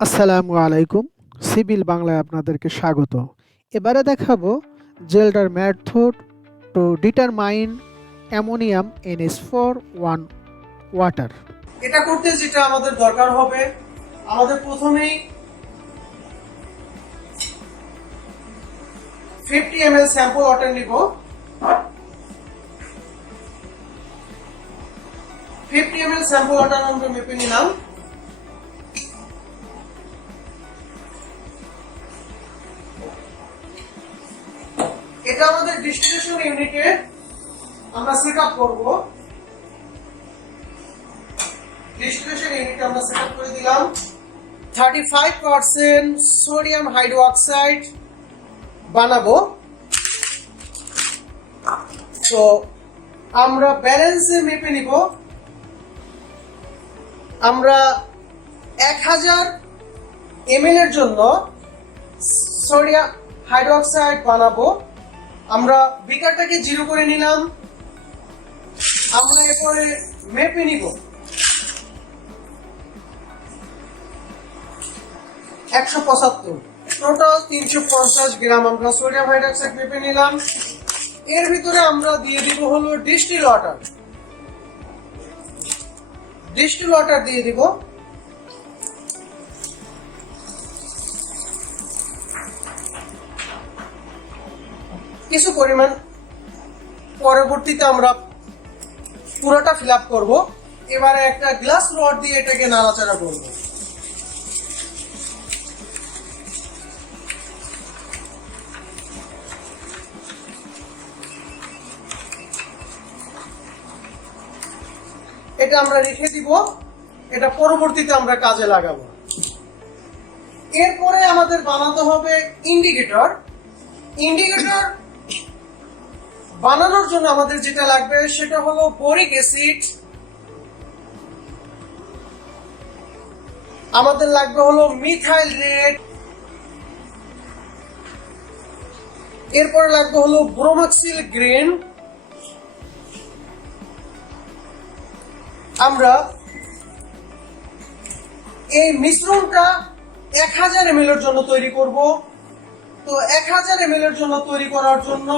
আসসালামু আলাইকুম। সিভিল বাংলায় আপনাদেরকে স্বাগত। এবারে দেখাবো জেলডার method to determine ammonium NH4 1 water. এটা করতে যেটা আমাদের দরকার হবে, আমাদের প্রথমেই 50 ml স্যাম্পল ওয়াটার নিব। 50 ml স্যাম্পল ওয়াটার আমরা মেপে নিলাম। এটা আমাদের ডিস্টিলেশন ইউনিটে আমরা সেট আপ করবো। ডিস্টিলেশন ইউনিট আমরা সেট আপ করে দিলাম। 35% সোডিয়াম হাইড্রোক্সাইড বানাবো। তো আমরা ব্যালেন্সে মেপে নিব। আমরা 1000 ml এর জন্য সোডিয়াম হাইড্রোক্সাইড বানাবো। আমরা বিকারটাকে 0 করে নিলাম। আমরা এরপরে মেপে নিব 175, টোটাল 350 গ্রাম আমরা সোডিয়াম হাইড্রোক্সাইড মেপে নিলাম। এর ভিতরে আমরা দিয়ে দিব হলো ডিস্টিল ওয়াটার। ডিস্টিল ওয়াটার দিয়ে দিব। কিছু পরিমাণ, পরবর্তীতে আমরা পুরোটা ফিল আপ করবো। এবারে একটা গ্লাস রড দিয়ে এটাকে নাড়াচাড়া করব। এটা আমরা রেখে দিব। এটা পরবর্তীতে আমরা কাজে লাগাবো। এরপরে আমাদের বানাতে হবে ইন্ডিকেটর। ইন্ডিকেটর বানানোর জন্য আমাদের যেটা লাগবে সেটা হলো বোরিক অ্যাসিড। আমাদের লাগবে হলো মিথাইল রেড। এরপরে লাগবে হলো ব্রোমোক্সিল গ্রিন। আমরা এই মিশ্রণটা 1000 ml এর জন্য তৈরি করব। তো 1000 ml এর জন্য তৈরি করার জন্য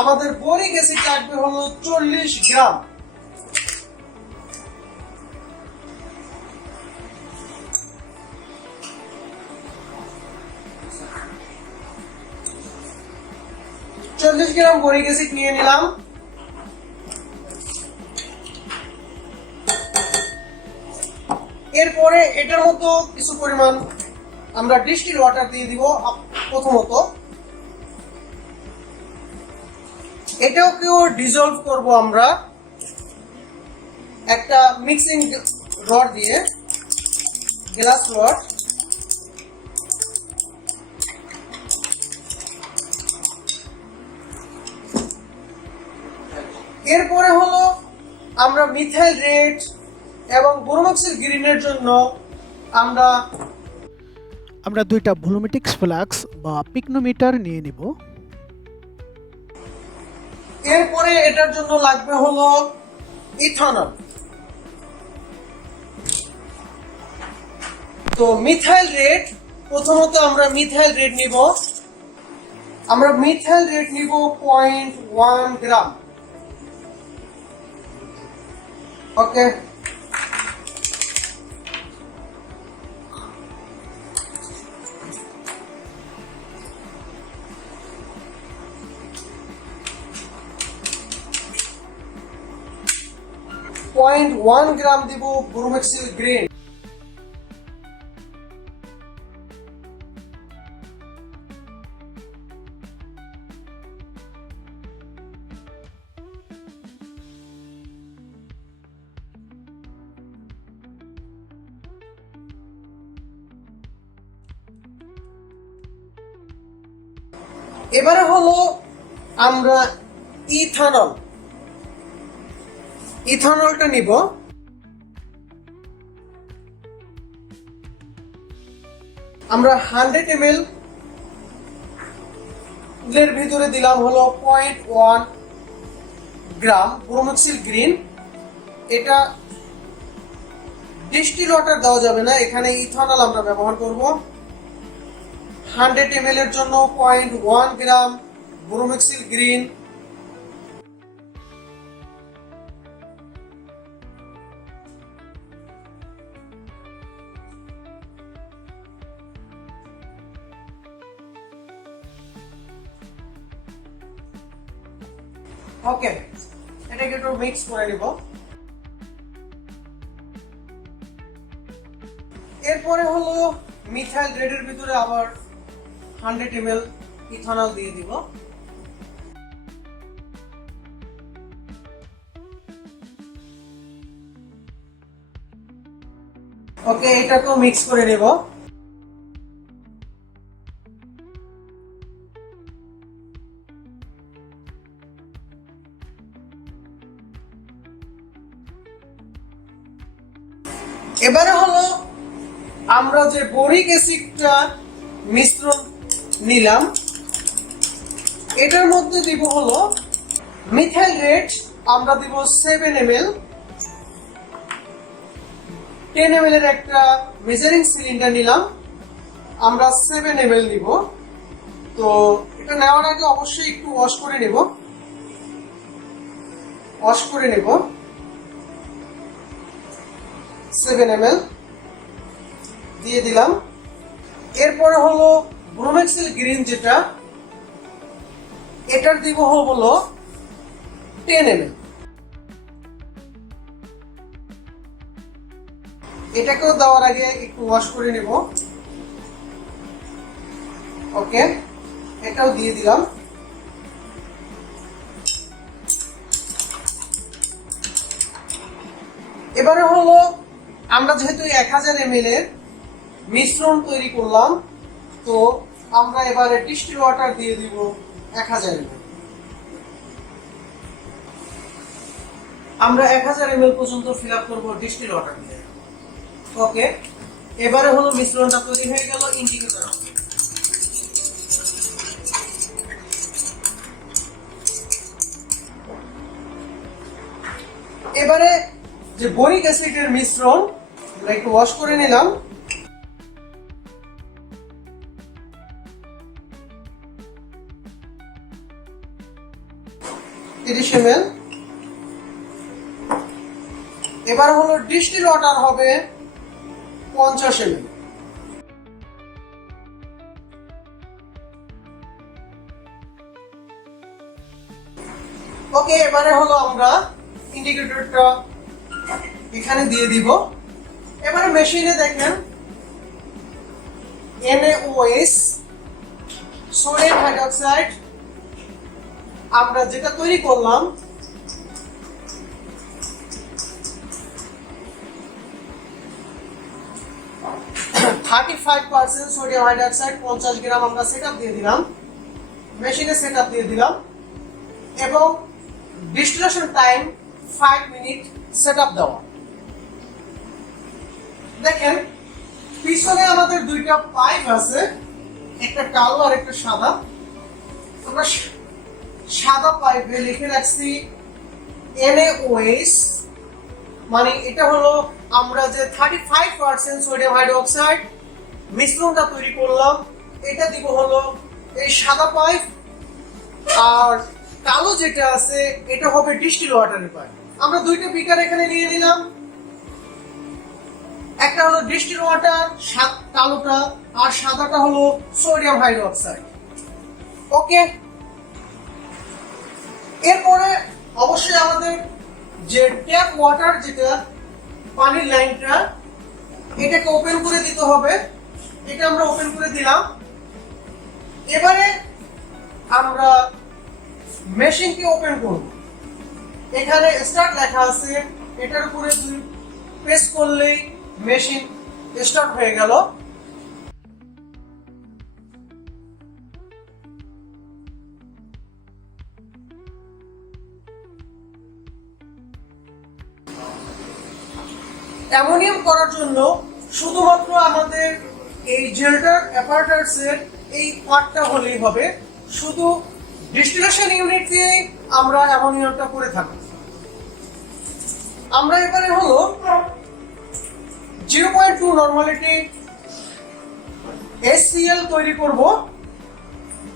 আমাদের বোরিক অ্যাসিড লাগবে হলো 40 গ্রাম। গ্রাম বোরিক অ্যাসিড নিয়ে নিলাম। এরপরে এটার মতো কিছু পরিমাণ আমরা ডিস্টিল ওয়াটার দিয়ে দিব। প্রথমত এটাকেও ডিজলভ করব আমরা একটা মিক্সিং রড দিয়ে, গ্লাস রড। এরপরে হলো আমরা মিথাইল রেড এবং ব্রোমোক্সিল গ্রিনের জন্য আমরা দুইটা ভলিউমেট্রিক ফ্লাক্স বা পিকনোমিটার নিয়ে নিব। এরপরে এটার জন্য লাগবে হলো ইথানল। তো মিথাইল রেড, প্রথমত আমরা মিথাইল রেড নিব। আমরা মিথাইল রেড নিব 0.1 গ্রাম। ওকে, গ্রাম দিব ব্রোমোক্সিল গ্রিন। এবারে হলো আমরা ইথানলটা নিব। আমরা 100 ml এর ভিতরে দিলাম হলো 0.1 গ্রাম ব্রোমোক্সিল গ্রিন। এটা ডিস্টিল ওয়াটার দেওয়া যাবে না, এখানে ইথানল আমরা ব্যবহার করব। 100 ml এর জন্য 0.1 গ্রাম ব্রোমিক্সিল গ্রিন, ওকে, এটাকে একটু মিক্স করে নিব। এরপরে হলো মিথাইল রেডের ভিতরে আবার 100 ml ইথানল দিয়ে দিব। ওকে, এটাকেও মিক্স করে নেব। এবারে হলো আমরা যে বোরিক অ্যাসিডটা মিশ্রণ নিলাম, এটার মধ্যে দিব হলো মিথাইল রেড, আমরা দিব 7 ml। 10 ml এর একটা মেজারিং সিলিন্ডার নিলাম, আমরা 7 ml নিব। তো এটা নেওয়ার আগে অবশ্যই একটু ওয়াশ করে নেব। ওয়াশ করে নেব 7 ml দিয়ে দিলাম। এরপরে হলো ব্রোমিক্সিল গ্রিন, যেটা এটার দিব হলো 10 ml। এটাকেও দেওয়ার আগে একটু ওয়াশ করে নেব। ওকে, এটাও দিয়ে দিলাম। এবারে হলো আমরা যেহেতু 1000 ml এর মিশ্রণ তৈরি করলাম, তো আমরা এবারে ডিস্টিল ওয়াটার দিয়ে দিব 1000 ml। আমরা 1000 ml পর্যন্ত ফিল আপ করবো ডিস্টিল ওয়াটার দিয়ে। ওকে, এবারে হলো মিশ্রণটা তৈরি হয়ে গেল। ইন্ডিকেটর এবারে যে বোরিক অ্যাসিডের মিশ্রণ আমরা একটু ওয়াশ করে নিলাম। ml। এবার হলো ডিস্টিল ওয়াটার হবে 50 ml। ওকে, এবারে হলো আমরা ইন্ডিকেটরটা এখানে দিয়ে দিব। এবারে মেশিনে দেখেন NaOH, সোডিয়াম হাইড্রোক্সাইড আমরা যেটা তৈরি করলাম, সোডিয়াম হাইড্রোক্সাইড 50 গ্রাম আমরা সেটআপ দিয়ে দিলাম, মেশিনে সেটআপ দিয়ে দিলাম, এবং ডিস্টিলেশন টাইম 5 মিনিট সেটআপ দেওয়া। দেখেন পিছনে আমাদের দুইটা পাইপ আছে, একটা কালো আর একটা সাদা। আমরা সাদা পাইপে লিখে রাখছি NaOH, মানে এটা হলো আমরা যে 35% সোডিয়াম হাইড্রোক্সাইড মিশ্রণটা তৈরি করলাম, এটা দিব হলো এই সাদা পাইপ, আর কালো যেটা আছে এটা হবে ডিস্টিল ওয়াটারের পাইপ। আমরা দুইটা বিকার এখানে নিয়ে নিলাম, একটা হলো ডিস্টিল ওয়াটার কালোটা, আর সাদাটা হলো সোডিয়াম হাইড্রোক্সাইড। ওকে, এরপরে অবশ্যই আমাদের যে ট্যাপ ওয়াটার, যেটা পানির লাইনটা, এটাকে ওপেন করে দিতে হবে। এটা আমরা ওপেন করে দিলাম। এবারে আমরা মেশিনকে ওপেন করব। এখানে স্টার্ট লেখা আছে, এটার উপরে প্রেস করলেই মেশিন স্টার্ট হয়ে গেল। অ্যামোনিয়াম করার জন্য শুধুমাত্র আমাদের এই জেল্টার অ্যাপারেটাসের এই পার্টটা হলেই হবে, শুধু ডিস্টিলেশন ইউনিট দিয়ে আমরা অ্যামোনিয়ামটা করে থাকি। আমরা এবারে হলো 0.2 নরমালিটি HCl তৈরি করব।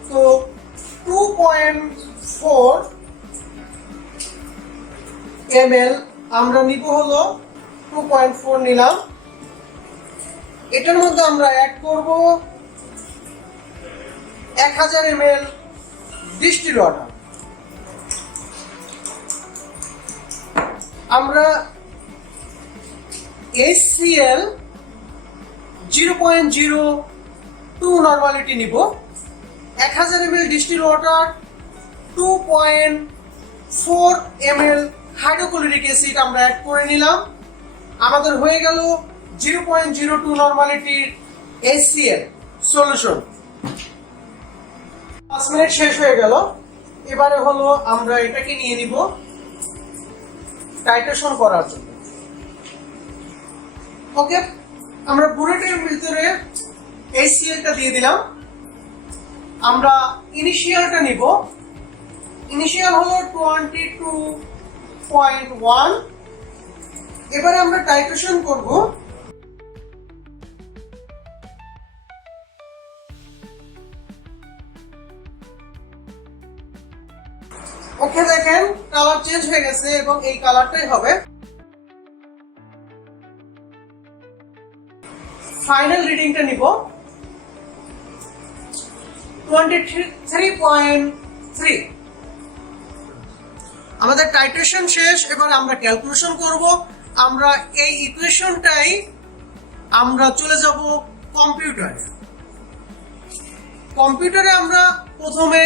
তো 2.4 ml আমরা নিব হলো 2.4 নিলাম। এটার মধ্যে আমরা অ্যাড করব 1000 ml ডিস্টিল ওয়াটার। আমরা HCl 0.02 নরমালিটি নিব। 1000 ml distil water, 2.4 ml hydrochloric acid আমরা অ্যাড করে নিলাম। আমাদের হয়ে গেল 0.02 নরমালিটির HCl সলিউশন। 5 মিনিট শেষ হয়ে গেল। এবারে হলো আমরা এটাকে নিয়ে নিব টাইট্রেশন করার জন্য। ওকে, আমরা বুলেটের ভিতরে HClটা দিয়ে দিলাম। আমরা ইনিশিয়ালটা নিব। ইনিশিয়াল হলো 22.1। এবারে আমরা টাইট্রেশন করব। ওকে, দেখেন কালার চেঞ্জ হয়ে গেছে এবং এই কালারটাই হবে। ফাইনাল রিডিংটা নিব 23.3। আমাদের টাইট্রেশন শেষ। এবার আমরা ক্যালকুলেশন করব। আমরা এই ইকুয়েশনটাই আমরা চলে যাব কম্পিউটারে। কম্পিউটারে আমরা প্রথমে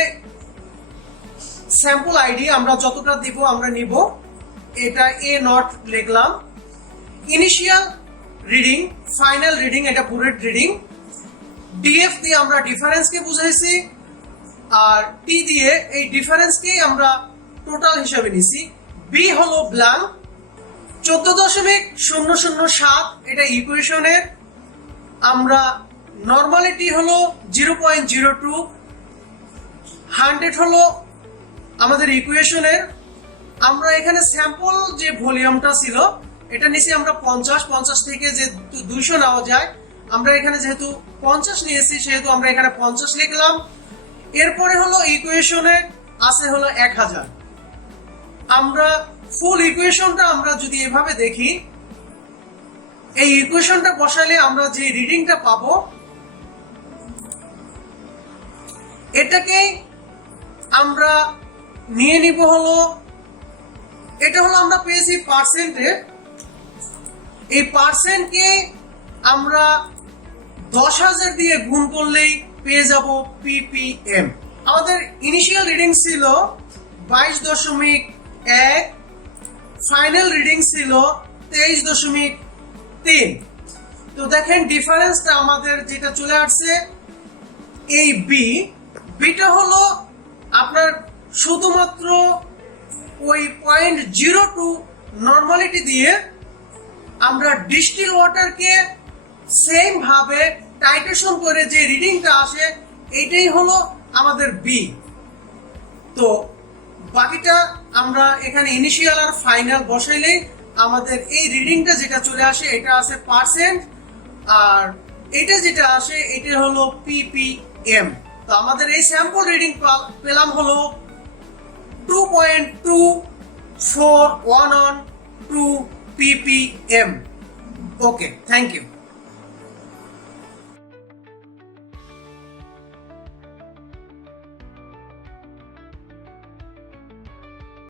স্যাম্পল আইডি আমরা যতটা দিব আমরা নিব। এটা A0 লিখলাম। ইনিশিয়াল রিডিং, ফাইনাল রিডিং এটা বুলেট রিডিং। DF দিয়ে আমরা ডিফারেন্সকে বুঝাইছি, আর T দিয়ে এই ডিফারেন্সকেই আমরা টোটাল হিসাবে নিছি। B হলো ব্ল্যাঙ্ক। 14.007 এটা ইকুয়েশনের। আমরা নরমালিটি হলো 0.02, 100 হলো আমাদের ইকুয়েশনের। আমরা এখানে স্যাম্পল যে ভলিউমটা ছিল এটা নিছি আমরা 50 থেকে যে 200 নেওয়া যায়। আমরা এখানে যেহেতু 50 নিয়েছি সেহেতু আমরা এখানে 50 লিখলাম। এরপরে হলো ইকুয়েশনে আছে হলো 1000। আমরা ফুল ইকুয়েশনটা আমরা যদি এভাবে দেখি, এই ইকুয়েশনটা বসালে আমরা যে রিডিংটা পাবো এটাকে আমরা নিয়ে নিব হলো, এটা হলো আমরা পেয়েছি পার্সেন্টে। এই পার্সেন্টকে আমরা 10,000 দিয়ে গুণ করলেই পেয়ে যাব ppm। আমাদের ইনিশিয়াল রিডিং ছিল 22.1, ফাইনাল রিডিং ছিল 23.3। তো দেখেন ডিফারেন্সটা আমাদের যেটা চলে আসছে এই বিটা হলো আপনার শুধুমাত্র ওই 0.02 নরমালিটি দিয়ে আমরা ডিস্টিল ওয়াটারকে সেম ভাবে টাইট্রেশন করে যে রিডিংটা আসে এইটাই হলো আমাদের বি। তো বাকিটা আমরা এখানে ইনিশিয়াল আর ফাইনাল বসাইলে আমাদের এই রিডিংটা যেটা চলে আসে এটা আছে পার্সেন্ট, আর এটা যেটা আসে এটা হলো ppm। তো আমাদের এই স্যাম্পল রিডিং পেলাম হলো 2.2412 ppm। Okay, thank you.